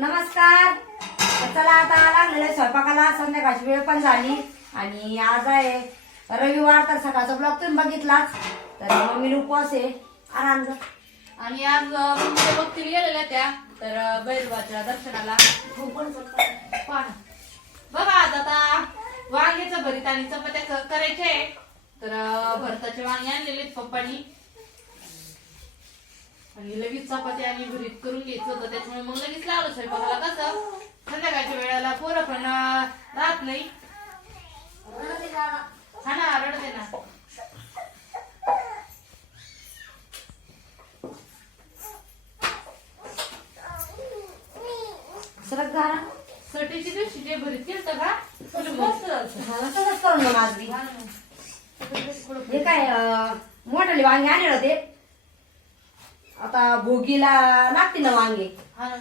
नमस्कार. चला आता लागलेलं आहे स्वयंपाकाला. संध्याकाळची वेळ पण झाली. आणि आज आहे रविवार तर सकाळचा ब्लॉग तुम्ही बघितलाच. तर मम्मी उपवास आहे आराम आणि आज मम्मीच्या भक्तीला गेलेल्या त्या. तर बैलबाच्या दर्शनाला. बघा आज आता वांग्याचं भरीत आणि चपात्या करायचे. तर भरताचे वांगे आणलेले आहेत पप्पानी. आणि लगेच चपात्या आणि भरीत करून घ्यायचं होतं त्याच्यामुळे मग लगेच लावलं स्वयंपाकाला. कसं संध्याकाळच्या वेळेला पोरं पण राहत नाही. हा ना रडते ना. सरक घाला दिवशी जे भरीत केलं का तुला मस्त झालं. तसंच करून बी. हा काय मोठाले वांगे आणले होते. आता भोगीला लागतील ना वांगे. हा ना.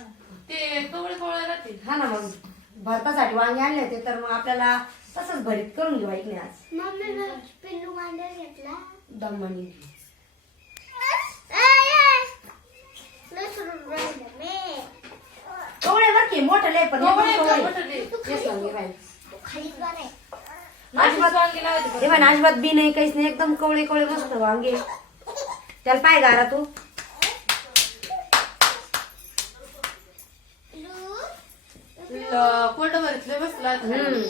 ते कवळे कवळे राहते हा ना मग. भरतासाठी वांगे आणले होते तर मग आपल्याला तसंच भरीत करून घेऊ ऐकणे आज. पिल्लू मांडर घेतला लसूण राहिलं मी कवळे बरं की मोठाले पण हे पण कवळे कवळे. मोठाले. तेच ना, बाई. खाली बरं आहे अजिबात वांगे लावायचे पण अजिबात बी नाही काहीच नाही एकदम कवळे कवळे मस्त वांगे. त्याला पाय गारा तू. पोट भरतले बसला हम्म.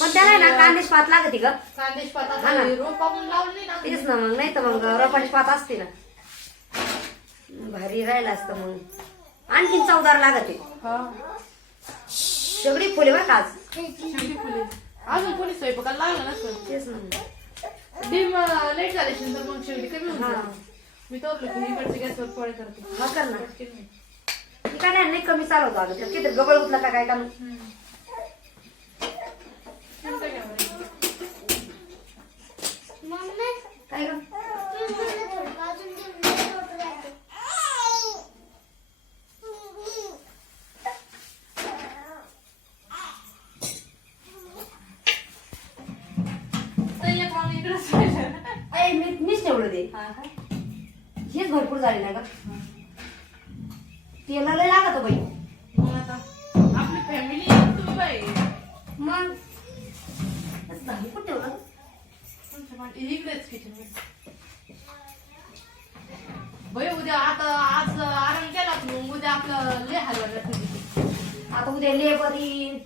पण त्याला आहे ना कांदेश पात लागते ग. कांदेश हा पाता ना. रोप लावलं नाही ना तेच ना मग नाही तर मग रपाची पात असते ना. भारी राहिलं असतं मग. आणखीन चौदार लागते. हा. सगळी फुले बरं का आज? शेवटी फुले. अजून कोणी स्वयंपाकाला लागलं नसतं तेच ना. डिम लेट झाले असेल तर मग शेवटी कमी होऊन हा. जातं. मी तर इकडच्या गॅसवर पोळे करते. हा कर ना. पटकन नाही. मी काय नाही नाही कमी चालवतो अगं त्याला तिथे गबळ उठला का काय का काय ग? दे मी मीच हा का? हेच भरपूर झाले ना ग. तेला लय लागत बाई. मग आता आपली फॅमिली तुम्ही बाई? मग? झाली कुठे ठेवलं तुमच्या मागे इकडेच किचन बाई उद्या आता आज आराम केला मग? उद्या आपलं लय हलवायला आता उद्या लेबर येईल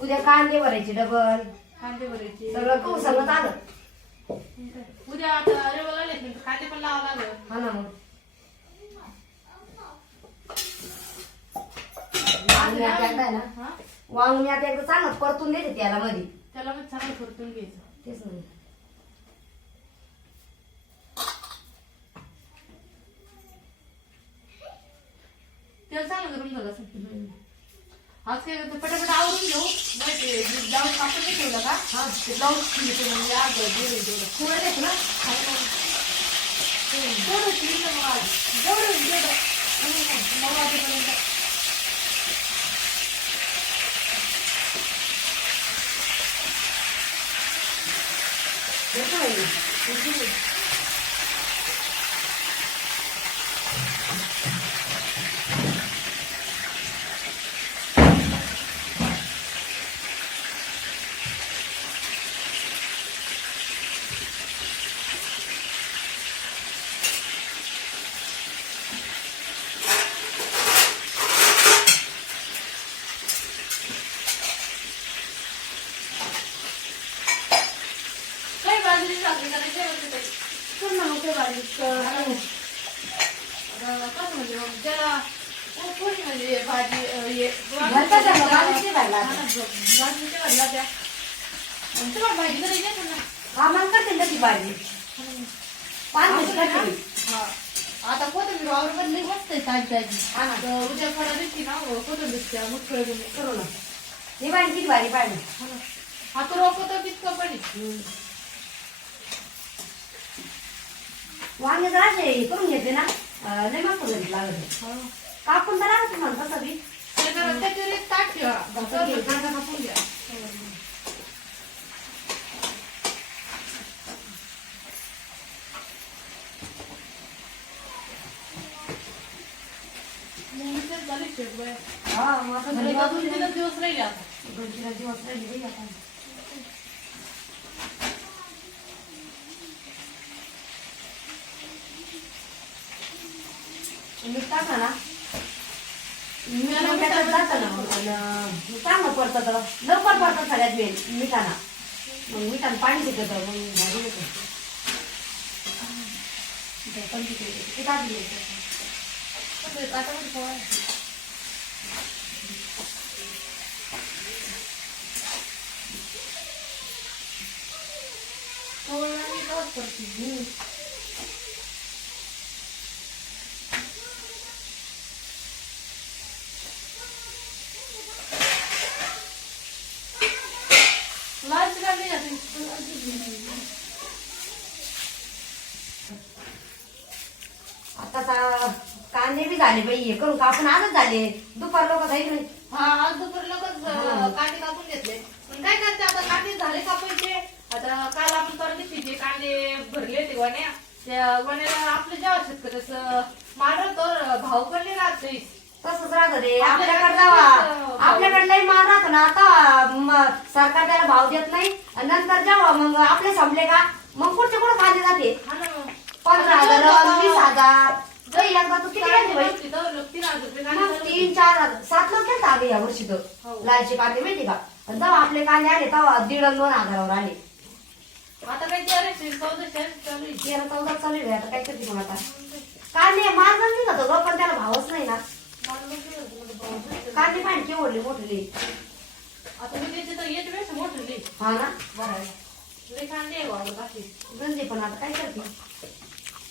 उद्या कांदे भरायचे डबल कांदे भरायचे. सगळं कऊ सगळं आलं उद्या आता रेवल आले की? कांदे पण लावा लागलं. हा ना मग. वांग मी आता एकदा आहे ना? हा? एकदा चांगलं परतून देते त्याला मध्ये त्याला मग चांगलं परतून घ्यायचं. तेच नाही त्याला चांगलं गरम झालं असं आज काय करतो? पटापट आवरून घेऊ. मग ते ब्लाऊज कापड नाही ठेवलं का? हा. ते ब्लाऊज शिवते म्हणजे आज दिले तेवढं पुढे देत ना? मग आज. जेवढं होईल तेवढं. नऊ वाजेपर्यंत देतो ना मी. काही बाजरी भाकरी करायची ना मग ते बारीक कसं म्हणजे मग ज्याला कोणी म्हणजे भाजी हे? भाजीचे भरला हा त्या तुम्हाला भाजी करायची आहे ना? हा मग करते ना ती भाजी. पाच मिनिट करते. मी. हा. आता कोथिंबीर वावर बदली मस्त आहे ताजी ताजी. हा. तर उद्या थोडा दिसती ना कोथिंबीरच्या मुठकडे घेऊन करू ना. ही भाजी किती भारी पाहिजे. आता रोप तर तितकं पण आहे. वांगे जर असे हे करून घेतले ना अं, लय मस्त घरी लागत. कापून तर लागत म्हणता तसं बी ते जरा त्याच्यावर एक ताट ठेवा भाकर घे. कांदा कापून घ्या मग मी तेच झाली शेप बाय हा मग आता दोन दिवस राहिले आता दोन तीन दिवस राहिले बाई आता. मीठ टाकलं ना मीठ मग त्याच्यात जातं ना मग. आणि चांगलं पडतं तर लवकर पडतं सगळ्यात वेळ मिठाना मग मिठानं पाणी शिकत मग भारी येतं ते पण किती किती टाकली आता पण पोळ्या. पोळ्या मी कवाच करते. लालची लागली का ती? आता कांदे बी झाले बाई हे करून कापून आजच झाले. दुपार लोक जाईल. हा आज दुपार लोकच कांदे कापून घेतले. पण काय करते आता कांदे झाले कापायचे. आता काल आपण परदेशी जे कांदे भरले होते गोण्या त्या गोण्याला आपलं जेव्हा शेतकऱ्याचं मारल तर भाव पण नाही राहत. तसंच राहतं ते आपल्याकडे जावा. आपल्याकडे लई माल राहतो ना. आता सरकार त्याला भाव देत नाही. नंतर जेव्हा मग आपले संपले का? मग पुढचे कुठं खाली जाते. पंधरा हजार वीस हजार. एकदा तू किती काढले बाई मग तीन. चार हजार सात लोक केलं अगं या वर्षी तर हो. लालचे कांदे माहिती का आणि जेव्हा आपले कांदे आले तेव्हा दीड आणि दोन हजारावर आले आता काय तेराशे चौदाशे चालू आहे. तेरा चौदा चालू आहे आता काय करते मग आता कांदे मार्गच निघतो ग पण त्याला भावच नाही ना मला मग ते होतं, भेटले. कांदे पाहिजे केवढले मोठले आता मी त्याची तर येते वेळेस मोठं लई हा ना भरायला. लई कांदे आहे बाबा बाकी. गंजे पण आता काय करते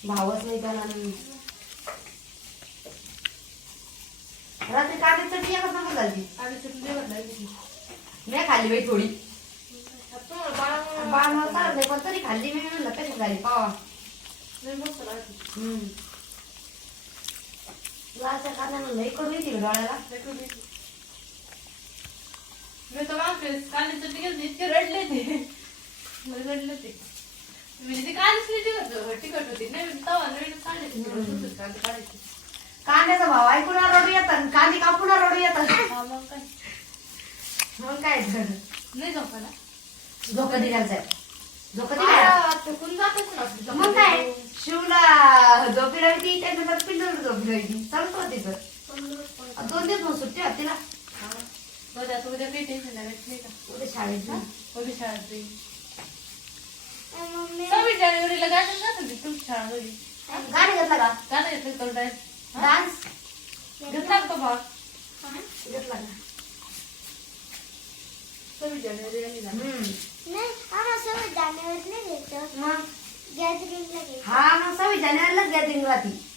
भावच नाही त्याला आणि रात्री कांदे चटणी एकच नंबर झाली. मी खाल्ली बाई थोडी. बाळा- बाळ चालत नाही पण तरी खाल्ली मी म्हणलं कशी झाली. पावा. हम्म. लालच्या कांद्यानं लई कडू येते गं डोळ्याला. मी तर मागचे कांदे चटणी घेतली इतके रडले ते. लय रडले ते. म्हणजे ते कांदेच नाही तिखट तिखट होती. नवीन तवा नवीन कांदे. कांदे काढायचे कांद्याचा भाव ऐकून रडू येतात कांदे कापून रडू येतात हा मग काय? मग काय. नाही झोपायला झोका दिल्याचं आहे झोका दिल्या आ, थकून जातच ना मग काय? शिवला झोपी राहिली त्याच्यानंतर पिंडर झोपी राहिली चालत होती तर. दोन दिवस मग सुट्टी होती ना. हा. आता उद्या काही टेन्शन नाही नाही का? उद्या शाळेत जा. उद्या शाळेत जाईल मम्मी. सव्वीस जानेवारीला गायचं जातं ते तुमची शाळा घरी. गाडी घेतला का? गाणं घेतलं तर डान्स घेतला का भाग घेतला का सव्वीस जानेवारीला घ्यायचं हा मग सव्वीस जानेवारीलाच गॅदरिंग राहते